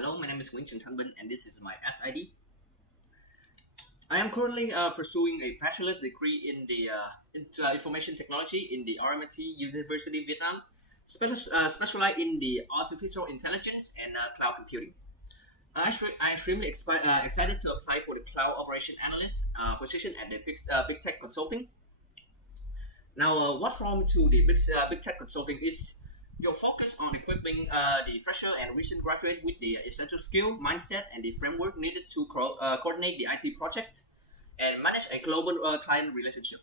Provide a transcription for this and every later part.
Hello, my name is Nguyễn Thanh and this is my SID. I am currently pursuing a bachelor's degree in the information technology in the RMIT University Vietnam, specialized in the artificial intelligence and cloud computing. I'm extremely excited to apply for the cloud operation analyst position at the big tech consulting. Now, what's wrong to the big tech consulting is your focus on equipping the fresher and recent graduate with the essential skill, mindset, and the framework needed to coordinate the IT project and manage a global client relationship.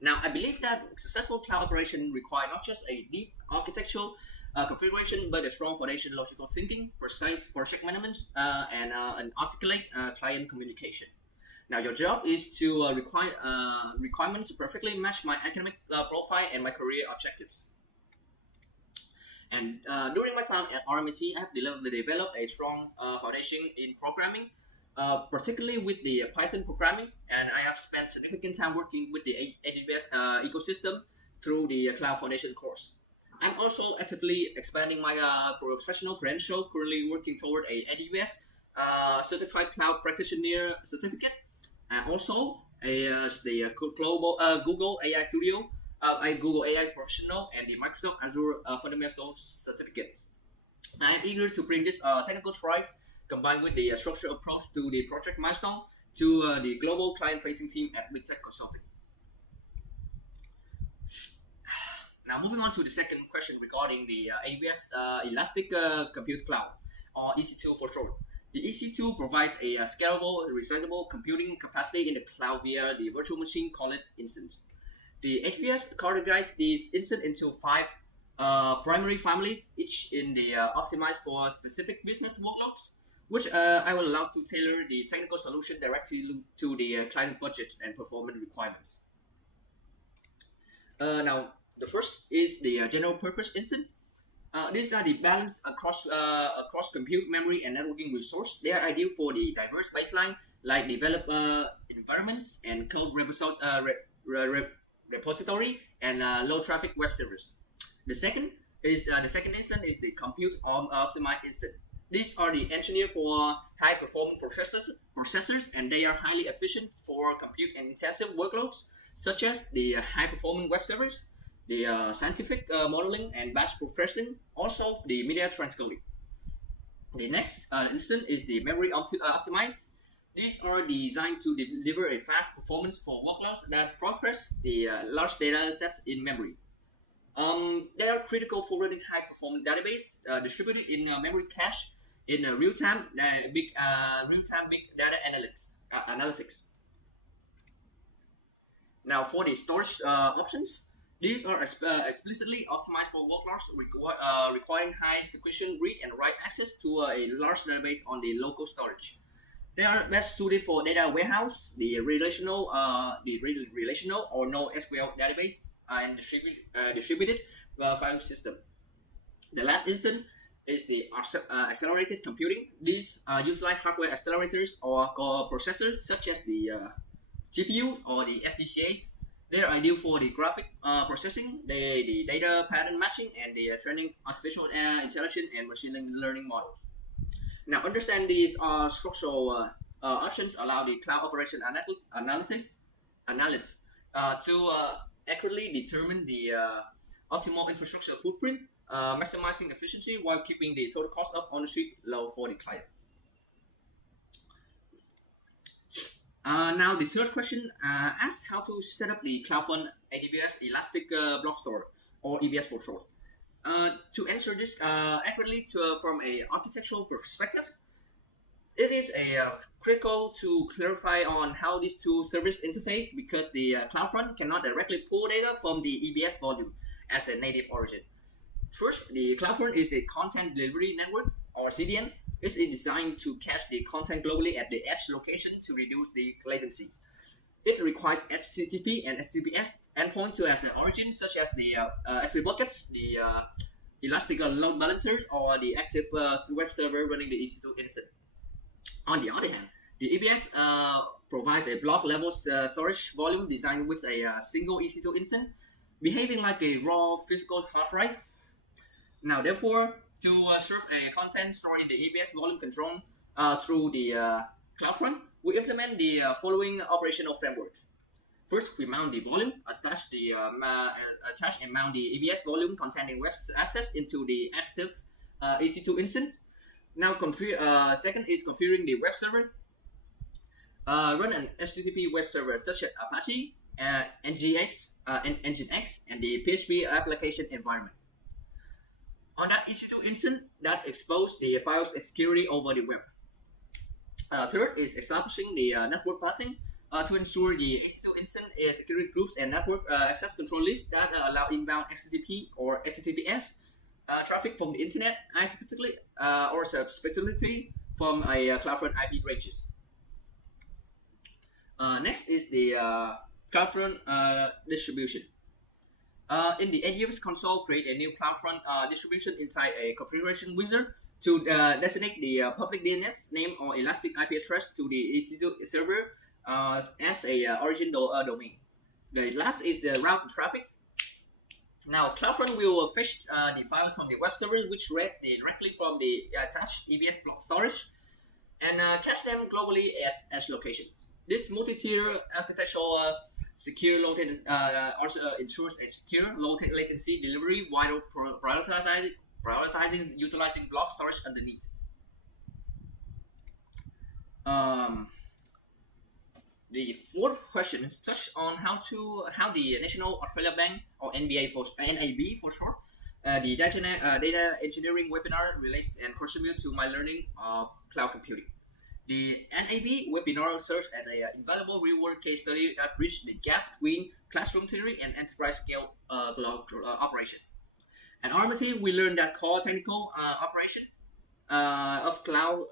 Now, I believe that successful cloud operation require not just a deep architectural configuration, but a strong foundation logical thinking, precise project management, and an articulate client communication. Now, your job is to requirements perfectly match my academic profile and my career objectives. And during my time at RMIT, I have developed a strong foundation in programming, particularly with the Python programming, and I have spent significant time working with the AWS ecosystem through the Cloud Foundation course. I'm also actively expanding my professional credential, currently working toward a AWS Certified Cloud Practitioner certificate, and also the global Google AI Studio, a Google AI Professional, and the Microsoft Azure Fundamental Certificate. I am eager to bring this technical drive combined with the structured approach to the project milestone to the global client-facing team at Big Tech Consulting. Now, moving on to the second question regarding the AWS Elastic Compute Cloud, or EC2 for short. The EC2 provides a scalable, resizable computing capacity in the cloud via the virtual machine called instance. The AWS categorized these instances into 5 primary families, each in the optimized for specific business workloads, which I will allow to tailor the technical solution directly to the client budget and performance requirements. Now, the first is the general purpose instance. These are the balance across compute, memory, and networking resource. They are ideal for the diverse baseline like developer environments and code repository and low traffic web servers. The second instance is the compute optimized instance. These are the engineered for high performance processors, and they are highly efficient for compute and intensive workloads such as the high performance web servers, the scientific modeling and batch processing, also the media transcoding. The next instance is the memory optimized. These are designed to deliver a fast performance for workloads that process the large data sets in memory. They are critical for running high-performance database distributed in memory cache in real-time big data analytics. Now, for the storage options, these are explicitly optimized for workloads requiring high sequential read and write access to a large database on the local storage. They are best suited for data warehouse, the relational or NoSQL database, and distributed file system. The last instance is the accelerated computing. These utilize hardware accelerators or processors such as the GPU or the FPGAs. They are ideal for the graphic processing, the data pattern matching, and the training artificial intelligence and machine learning models. Now, understand these structural options allow the cloud operation analyst to accurately determine the optimal infrastructure footprint, maximizing efficiency while keeping the total cost of ownership low for the client. Now, the third question asks how to set up the CloudFront AWS Elastic Block Store, or EBS for short. To answer this accurately from an architectural perspective, it is critical to clarify on how these two services interface because the CloudFront cannot directly pull data from the EBS volume as a native origin. First, the CloudFront is a content delivery network, or CDN. It is designed to cache the content globally at the edge location to reduce the latencies. It requires HTTP and HTTPS endpoint to as an origin, such as the S3 buckets, the Elastic load balancers, or the active web server running the EC2 instance. On the other hand, the EBS provides a block level storage volume designed with a single EC2 instance, behaving like a raw physical hard drive. Now, therefore, to serve a content stored in the ABS volume control through the CloudFront, we implement the following operational framework. First, we mount the volume, attach and mount the ABS volume containing web access into the active EC2 instance. Now, second is configuring the web server. Run an HTTP web server such as Apache, NGX, Nginx, and the PHP application environment. On that EC2 instance, that expose the files security over the web. Third is establishing the network pathing to ensure the EC2 instance security groups and network access control lists that allow inbound HTTP or HTTPS traffic from the internet, specifically or specifically from a CloudFront IP ranges. Next is the CloudFront distribution. In the AWS console, create a new CloudFront distribution inside a configuration wizard to designate the public DNS name or elastic IP address to the EC2 server as a origin domain. The last is the route traffic. Now, CloudFront will fetch the files from the web server, which read directly from the attached EBS block storage, and cache them globally at edge location. This multi-tier architectural secure low latency also ensures a secure low latency delivery while prioritizing utilizing block storage underneath. The fourth question touches on how the National Australia Bank, or NAB for short, the data engineering webinar relates and contribute to my learning of cloud computing. The NAB webinar serves as an invaluable real-world case study that bridges the gap between classroom theory and enterprise-scale operation. At RMIT, we learned that core technical operation of cloud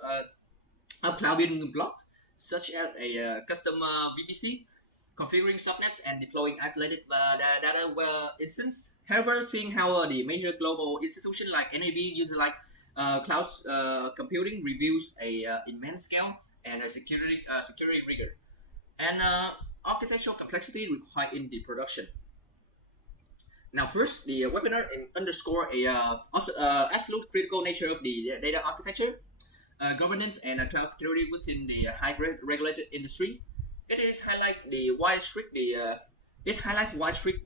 building block, such as a custom VPC, configuring subnets, and deploying isolated data instance. However, seeing how the major global institutions like NAB utilize cloud computing reveals a immense scale and a security rigor and architectural complexity required in the production. Now, first, the webinar underscore a absolute critical nature of the data architecture, governance, and cloud security within the high regulated industry. It highlights widespread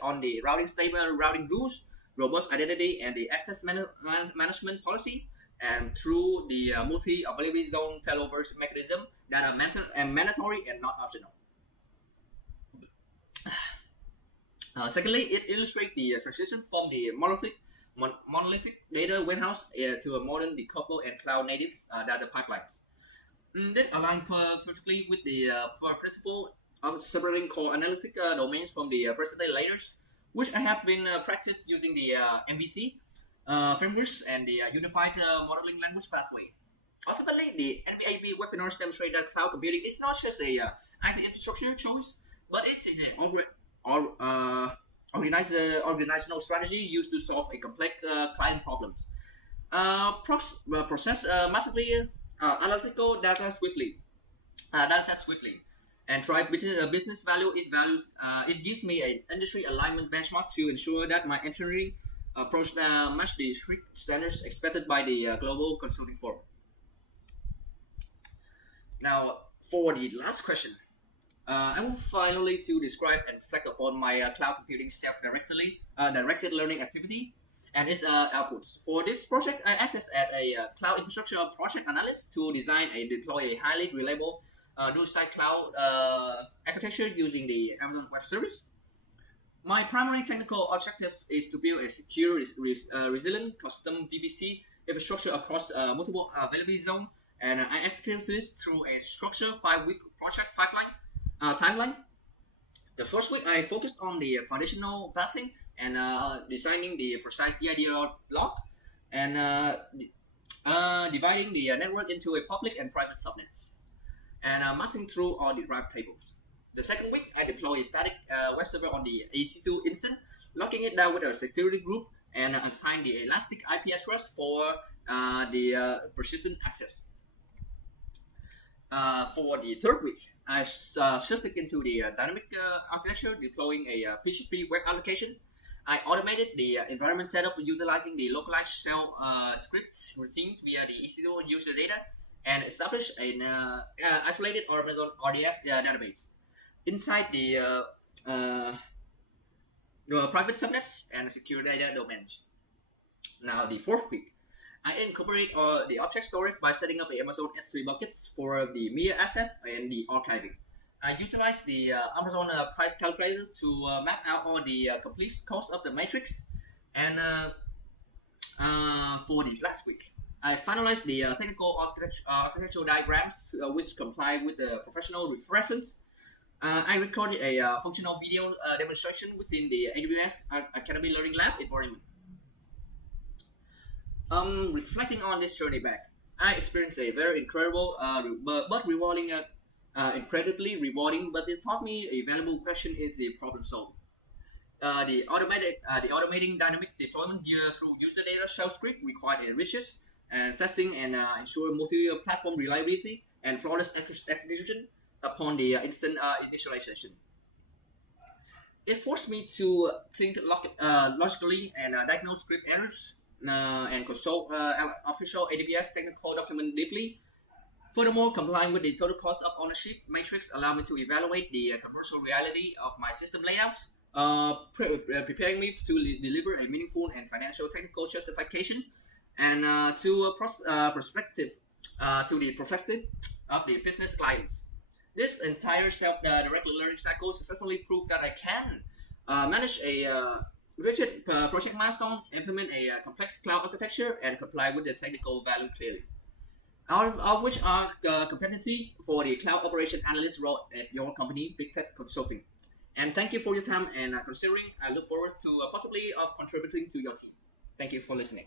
on the routing stable routing rules, robust identity, and the access management policy, and through the multi-availability zone failover mechanism that are mandatory and not optional. Secondly, it illustrates the transition from the monolithic data warehouse to a modern decoupled and cloud-native data pipelines. This aligns perfectly with the principle of separating core analytic domains from the present-day layers, which have been practiced using the MVC frameworks and the unified modeling language pathway. Ultimately, the NAB webinars demonstrate that cloud computing is not just a IT infrastructure choice, but it's an organizational strategy used to solve a complex client problems. Process massively analytical data swiftly, and drive business value. It gives me an industry alignment benchmark to ensure that my engineering approach match the strict standards expected by the global consulting firm. Now, for the last question, I will finally to describe and reflect upon my cloud computing directed learning activity and its outputs. For this project, I acted as a cloud infrastructure project analyst to design and deploy a highly reliable dual-site cloud architecture using the Amazon Web Service. My primary technical objective is to build a secure, resilient custom VPC infrastructure across multiple availability zones, and I executed this through a structured 5-week project timeline. The first week, I focused on the foundational pathing and designing the precise CIDR block and dividing the network into a public and private subnets, and mapping through all the route tables. The second week, I deploy a static web server on the EC2 instance, locking it down with a security group, and assign the elastic IP address for the persistent access. For the third week, I shifted into the dynamic architecture, deploying a PHP web application I automated the environment setup utilizing the localized shell scripts routines via the EC2 user data and established an isolated Amazon RDS database inside uh, the private subnets and secure data domains. Now, the fourth week, I incorporate the object storage by setting up the Amazon S3 buckets for the media access and the archiving. I utilize the Amazon price calculator to map out all the complete cost of the matrix. And for the last week, I finalized the technical architectural diagrams which comply with the professional reference. I recorded a functional video demonstration within the AWS Academy Learning Lab environment. Reflecting on this journey back, I experienced a very incredible but rewarding, incredibly rewarding, but it taught me a valuable question is the problem solving. The automating dynamic deployment through user data shell script required enriches and testing and ensure multi-platform reliability and flawless execution upon the instant initialization. It forced me to think logically and diagnose script errors and consult official AWS technical document deeply. Furthermore, complying with the total cost of ownership matrix allowed me to evaluate the commercial reality of my system layouts, preparing me to deliver a meaningful and financial technical justification and perspective to the perspective of the business clients. This entire self-directed learning cycle successfully proved that I can manage a rigid project milestone, implement a complex cloud architecture, and comply with the technical value clearly. Out of which are competencies for the cloud operation analyst role at your company, Big Tech Consulting. And thank you for your time and considering. I look forward to possibly of contributing to your team. Thank you for listening.